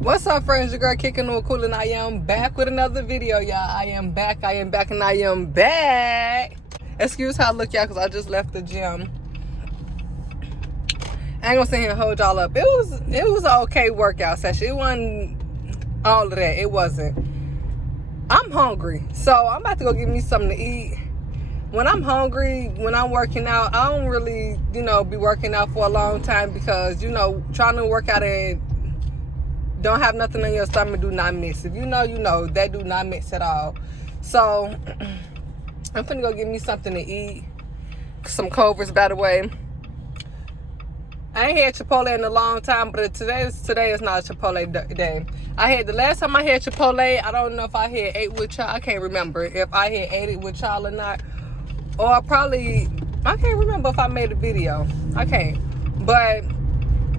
What's up, friends? Your girl Kickin with Quela, and I am back with another video, y'all. I am back, and I am back. Excuse how I look, y'all, because I just left the gym. I ain't gonna sit here and hold y'all up. It was an okay workout session. It wasn't all of that. It wasn't. I'm hungry, so I'm about to go get me something to eat. When I'm hungry, when I'm working out, I don't really, be working out for a long time because, trying to work out and don't have nothing in your stomach do not mix. If you know, that do not mix at all. So, I'm finna go get me something to eat. Some Culver's, by the way. I ain't had Chipotle in a long time, but today is not a Chipotle day. The last time I had Chipotle, I don't know if I had ate with y'all. I can't remember if I had ate it with y'all or not. Or I can't remember if I made a video. I can't. But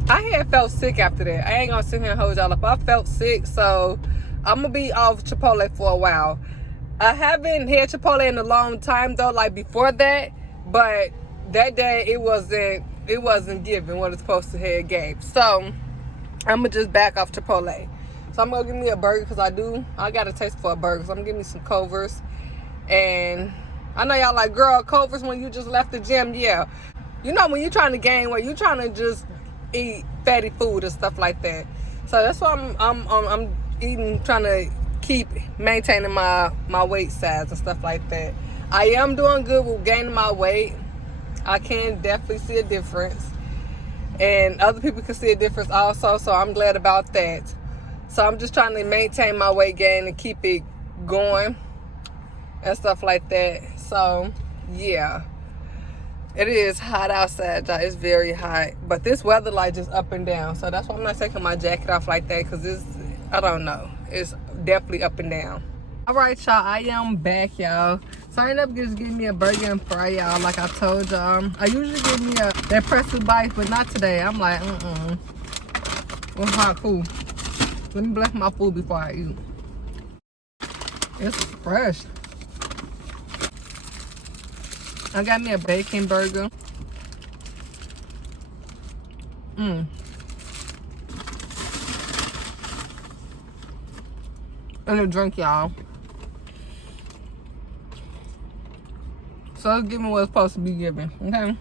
I had felt sick after that. I ain't gonna sit here and hold y'all up. I felt sick, so I'm gonna be off Chipotle for a while. I haven't had Chipotle in a long time though, like before that. But that day it wasn't given what it's supposed to have gave. So I'm gonna just back off Chipotle. So I'm gonna give me a burger because I got a taste for a burger. So I'm gonna give me some Culver's. And I know y'all like, girl, Culver's when you just left the gym. Yeah. When you're trying to gain weight, you're trying to just eat fatty food and stuff like that. So that's why I'm eating, trying to keep maintaining my weight size and stuff like that. I am doing good with gaining my weight. I can definitely see a difference. And other people can see a difference also, so I'm glad about that. So I'm just trying to maintain my weight gain and keep it going and stuff like that. So, yeah. It is hot outside, y'all. It's very hot. But this weather like just up and down. So that's why I'm not taking my jacket off like that, because I don't know. It's definitely up and down. All right, y'all. I am back, y'all. So I ended up just getting me a burger and fry, y'all, like I told y'all. I usually get me that pretzel bites, but not today. I'm like, What's hot food? Let me bless my food before I eat. It's fresh. I got me a bacon burger. And a drink, y'all. So it's giving what it's supposed to be given, okay?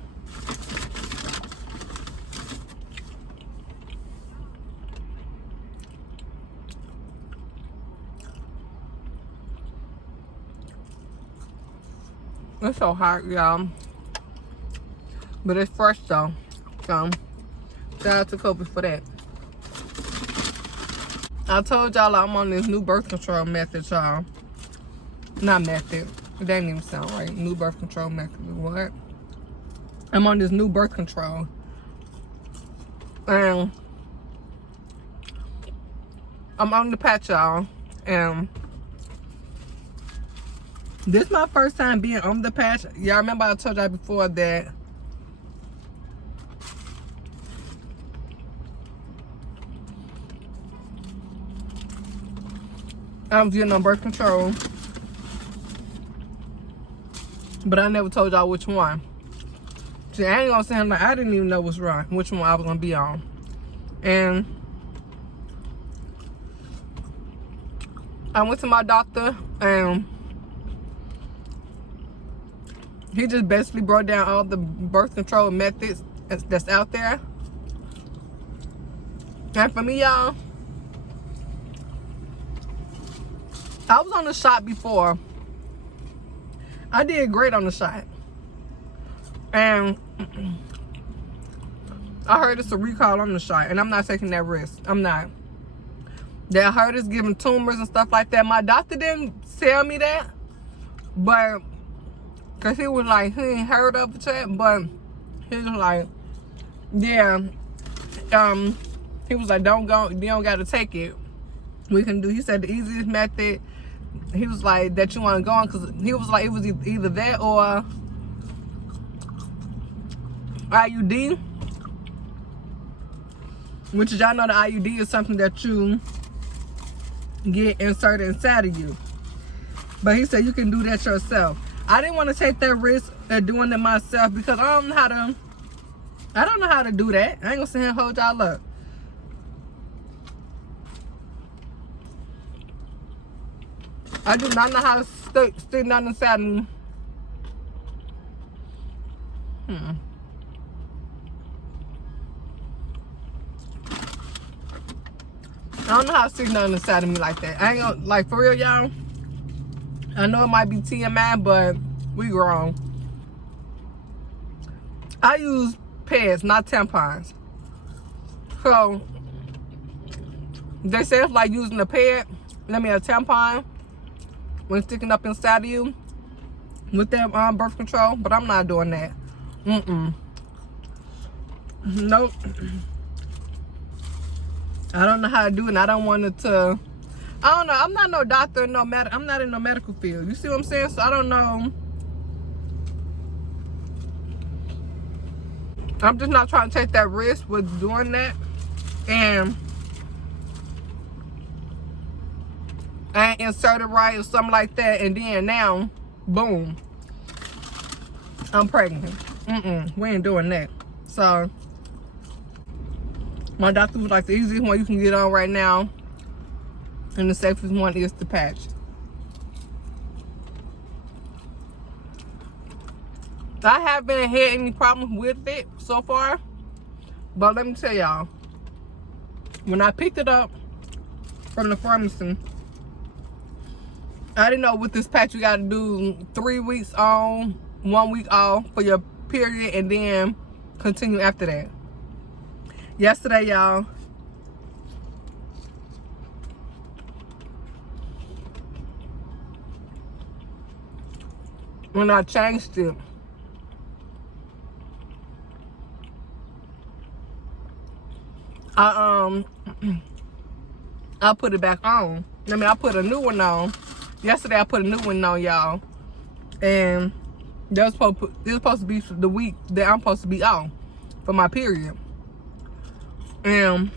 It's so hot, y'all. But it's fresh, though. So, shout out to Kobe for that. I told y'all I'm on this new birth control method, y'all. Not method. It didn't even sound right. New birth control method. What? I'm on this new birth control. And I'm on the patch, y'all. And this is my first time being on the patch. Y'all remember I told y'all before that I was getting on birth control, but I never told y'all which one. See, I ain't gonna say like I didn't even know which one I was gonna be on. And I went to my doctor, and he just basically broke down all the birth control methods that's out there. And for me, y'all, I was on the shot before. I did great on the shot. And I heard it's a recall on the shot, and I'm not taking that risk. I'm not. They heard it's giving tumors and stuff like that. My doctor didn't tell me that, but because he was like, he ain't heard of it, but he was like, yeah, he was like, don't go, you don't got to take it. We can do, he said the easiest method, he was like, that you want to go on, because he was like, it was either that or IUD, which y'all know the IUD is something that you get inserted inside of you. But he said you can do that yourself. I didn't want to take that risk of doing it myself because I don't know how to do that. I ain't gonna sit here and hold y'all up. I do not know how to stick down inside of me. I don't know how to stick down inside of me like that. I ain't gonna, like, for real, y'all. I know it might be TMI, but we grown. I use pads, not tampons. So, they say it's like using a pad, a tampon, when sticking up inside of you with that birth control, but I'm not doing that. Nope. I don't know how to do it, and I don't want it to. I don't know. I'm not no doctor, I'm not in the medical field. You see what I'm saying? So I don't know. I'm just not trying to take that risk with doing that, and I ain't inserted right or something like that, and then now, boom, I'm pregnant. We ain't doing that. So my doctor was like, the easiest one you can get on right now and the safest one is the patch. I haven't had any problems with it so far, but let me tell y'all, when I picked it up from the pharmacy, I didn't know with this patch you gotta do 3 weeks on, 1 week off for your period, and then continue after that. Yesterday, y'all, when I changed it, I put it back on. I put a new one on. Yesterday I put a new one on, y'all, and this was supposed to be the week that I'm supposed to be off for my period, and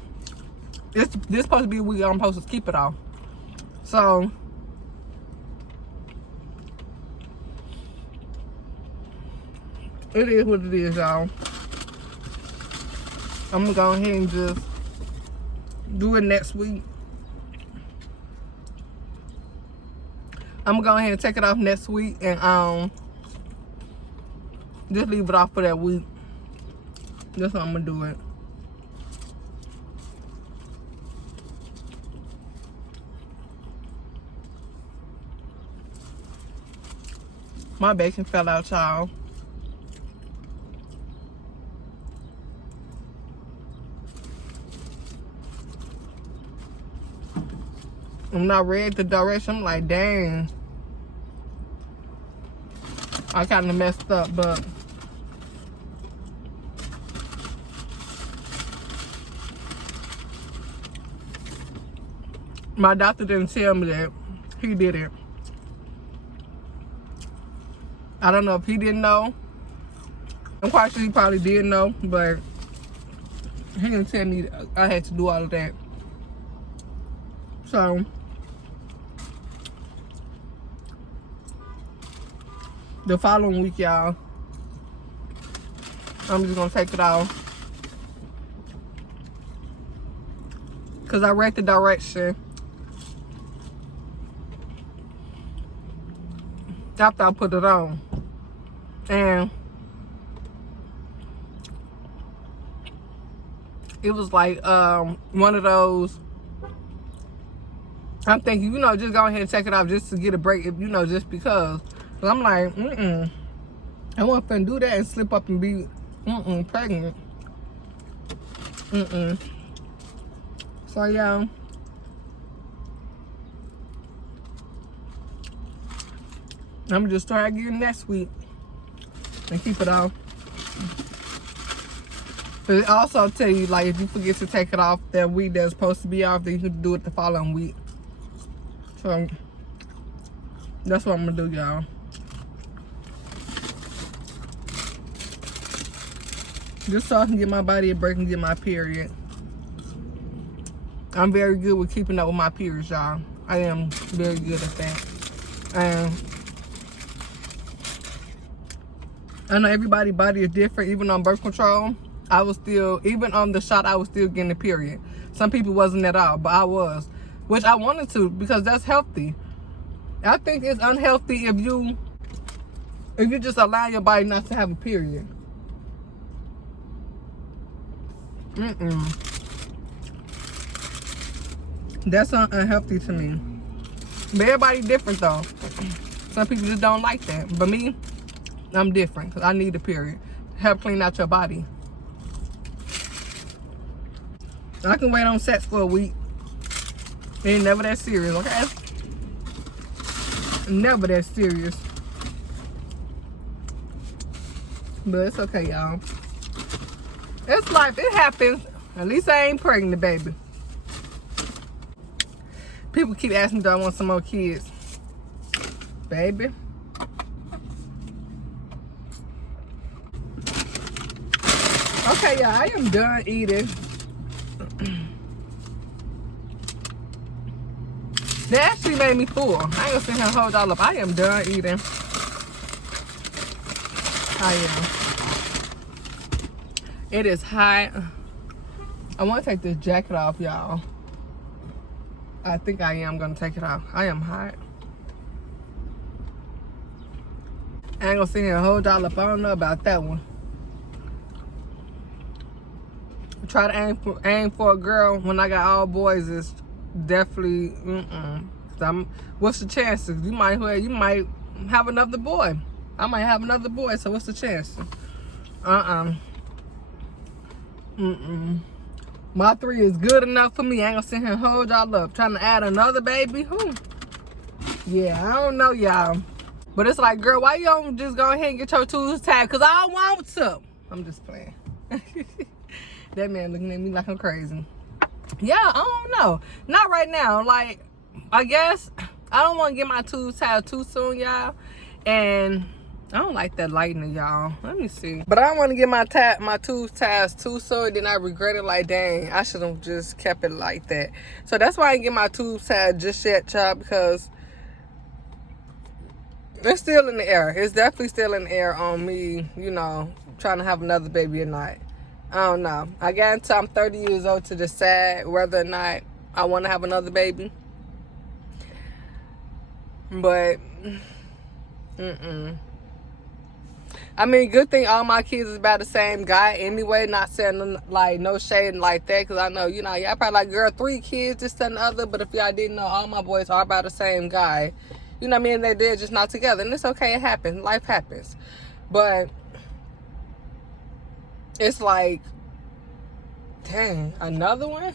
this supposed to be the week I'm supposed to keep it off. So it is what it is, y'all. I'm gonna go ahead and just do it next week. I'm gonna go ahead and take it off next week and just leave it off for that week. That's how I'm gonna do it. My bacon fell out, y'all. When I read the direction, I'm like, dang. I kind of messed up, but my doctor didn't tell me that. He did it. I don't know if he didn't know. I'm quite sure he probably did know, but he didn't tell me I had to do all of that. So the following week, y'all, I'm just gonna take it off, cause I read the direction after I put it on, and it was like one of those. I'm thinking, just go ahead and take it off just to get a break, if just because. But I'm like, I wasn't finna do that and slip up and be pregnant. So yeah, I'm just try again next week and keep it off. But it also tell you, like, if you forget to take it off that week that's supposed to be off, then you can do it the following week. So that's what I'm gonna do, y'all. Just so I can get my body a break and get my period. I'm very good with keeping up with my periods, y'all. I am very good at that. And I know everybody's body is different. Even on birth control, I was still, even on the shot, I was still getting a period. Some people wasn't at all, but I was. Which I wanted to, because that's healthy. I think it's unhealthy if you just allow your body not to have a period. That's unhealthy to me. But everybody's different though. Some people just don't like that. But me, I'm different because I need a period. Help clean out your body. I can wait on sex for a week. It ain't never that serious, okay? Never that serious. But it's okay, y'all. It's life. It happens. At least I ain't pregnant, baby. People keep asking me, do I want some more kids? Baby. Okay, y'all. I am done eating. That actually made me full. I ain't gonna sit here and hold all up. I am done eating. I am. It is hot. I want to take this jacket off, y'all. I think I am gonna take it off. I am hot. I ain't gonna sit here and hold all up. I don't know about that one. Try to aim for a girl when I got all boys is definitely what's the chances? You might have another boy. I might have another boy, so what's the chance? My 3 is good enough for me. I ain't gonna sit here and hold y'all up. Trying to add another baby? Yeah, I don't know, y'all. But it's like, girl, why you don't just go ahead and get your tubes tied? Because I want to. I'm just playing. That man looking at me like I'm crazy. Yeah, I don't know. Not right now. Like, I guess I don't want to get my tubes tied too soon, y'all. And I don't like that lightning, y'all. Let me see. But I don't want to get my tubes tied too soon. Then I regret it like, dang, I should have just kept it like that. So that's why I didn't get my tubes tied just yet, y'all, because it's still in the air. It's definitely still in the air on me, you know, trying to have another baby or not. I don't know. I got until I'm 30 years old to decide whether or not I want to have another baby. But, I mean, good thing all my kids is by the same guy anyway. Not saying, like, no shade like that. Because I know, you know, y'all probably like, girl, 3 kids, this and the other. But if y'all didn't know, all my boys are by the same guy. You know what I mean? They're just not together. And it's okay. It happens. Life happens. But it's like, dang, another one?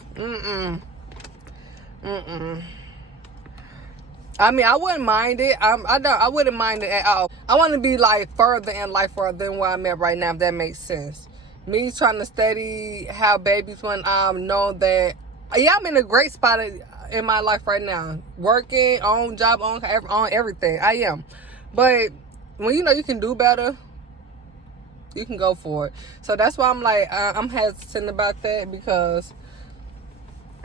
I mean, I wouldn't mind it. I wouldn't mind it at all. I want to be like further in life than where I'm at right now, if that makes sense. Me trying to study have babies when I know that, yeah, I'm in a great spot in my life right now. Working, on job, on everything. I am. But when you know you can do better, you can go for it. So that's why I'm like, I'm hesitant about that because,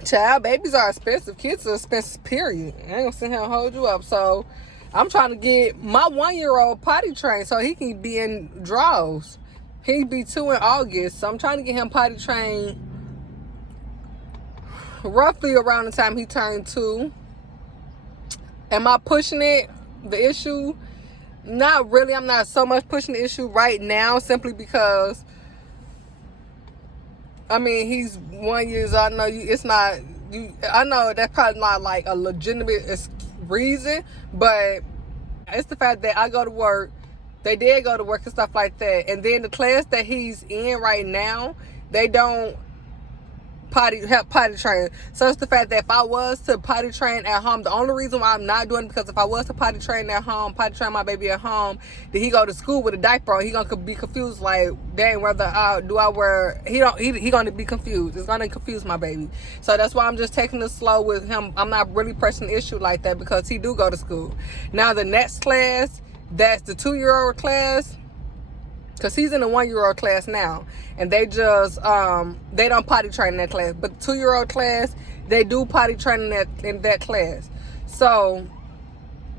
child, babies are expensive. Kids are expensive, period. I ain't gonna sit here and hold you up. So I'm trying to get my 1-year-old potty trained so he can be in draws. He'll be 2 in August. So I'm trying to get him potty trained roughly around the time he turned 2. Am I pushing it? The issue? Not really. I'm not so much pushing the issue right now simply because, I mean, he's 1 year old. I know it's not, I know that's probably not like a legitimate reason, but it's the fact that I go to work, they did go to work and stuff like that. And then the class that he's in right now, they don't help potty train. So it's the fact that if I was to potty train at home, the only reason why I'm not doing it, because if I was to potty train at home, potty train my baby at home, then he go to school with a diaper on, he gonna be confused like, dang, whether do I wear, he gonna be confused. It's gonna confuse my baby. So that's why I'm just taking it slow with him. I'm not really pressing the issue like that because he do go to school. Now the next class, that's the 2-year-old class, because he's in the 1-year-old class now, and they just they don't potty train in that class. But the 2-year-old class, they do potty training in that class. So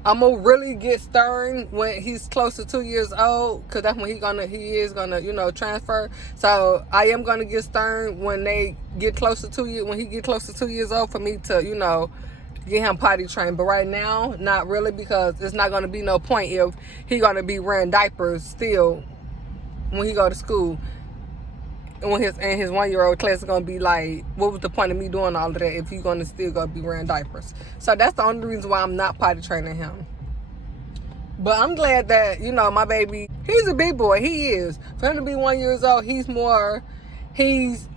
I'm gonna really get stern when he's close to 2 years old, because that's when he is gonna you know transfer. So I am gonna get stern when they get close to 2 years, when he get close to 2 years old, for me to you know get him potty trained. But right now, not really, because it's not going to be no point if he going to be wearing diapers still when he go to school. And when his 1-year-old class is going to be like, what was the point of me doing all of that if he's going to still go be wearing diapers? So that's the only reason why I'm not potty training him. But I'm glad that, you know, my baby, he's a big boy. He is. For him to be 1 year old, he's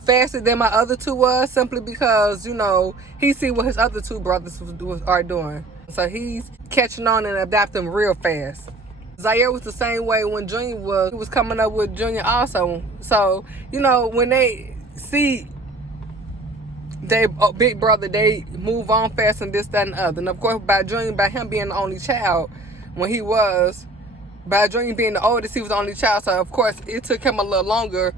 faster than my other two was, simply because, you know, he see what his other two brothers are doing. So he's catching on and adapting real fast. Zaire was the same way when Junior was coming up with Junior also. So, you know, when they see their big brother, they move on fast and this, that, and the other. And of course, by him being the only child, by Junior being the oldest, he was the only child. So of course, it took him a little longer.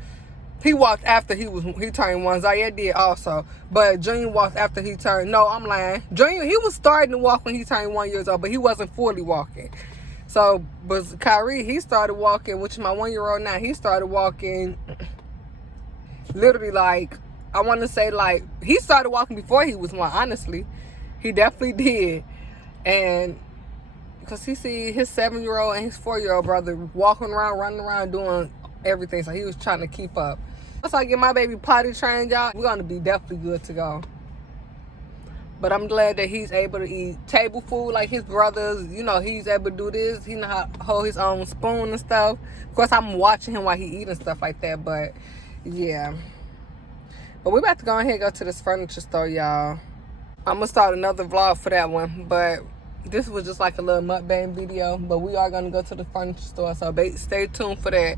He walked after he turned 1. Zaire did also, but Junior walked after he turned. No, I'm lying. Junior, he was starting to walk when he turned 1 year old, but he wasn't fully walking. So, but Kyrie, he started walking, which is my 1 year old now. He started walking literally like, I want to say like, he started walking before he was 1, honestly. He definitely did. And because he see his 7-year-old and his 4-year-old brother walking around, running around, doing everything. So he was trying to keep up. Once I get my baby potty trained, y'all, we're going to be definitely good to go. But I'm glad that he's able to eat table food like his brothers. You know, he's able to do this. He know how to hold his own spoon and stuff. Of course, I'm watching him while he eating stuff like that. But, yeah. But we're about to go ahead and go to this furniture store, y'all. I'm going to start another vlog for that one. But this was just like a little mukbang video. But we are going to go to the furniture store. So stay tuned for that.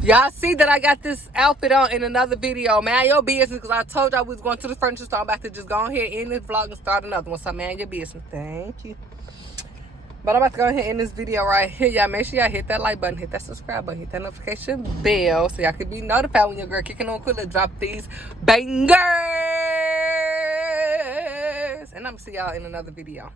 Y'all see that I got this outfit on in another video. Man, your business. Because I told y'all we was going to the furniture store. I'm about to just go ahead, end this vlog, and start another one. So, man, your business. Thank you. But I'm about to go ahead and end this video right here. Y'all make sure y'all hit that like button, hit that subscribe button, hit that notification bell, so y'all can be notified when your girl Kickin on Quela drop these bangers. And I'm going to see y'all in another video.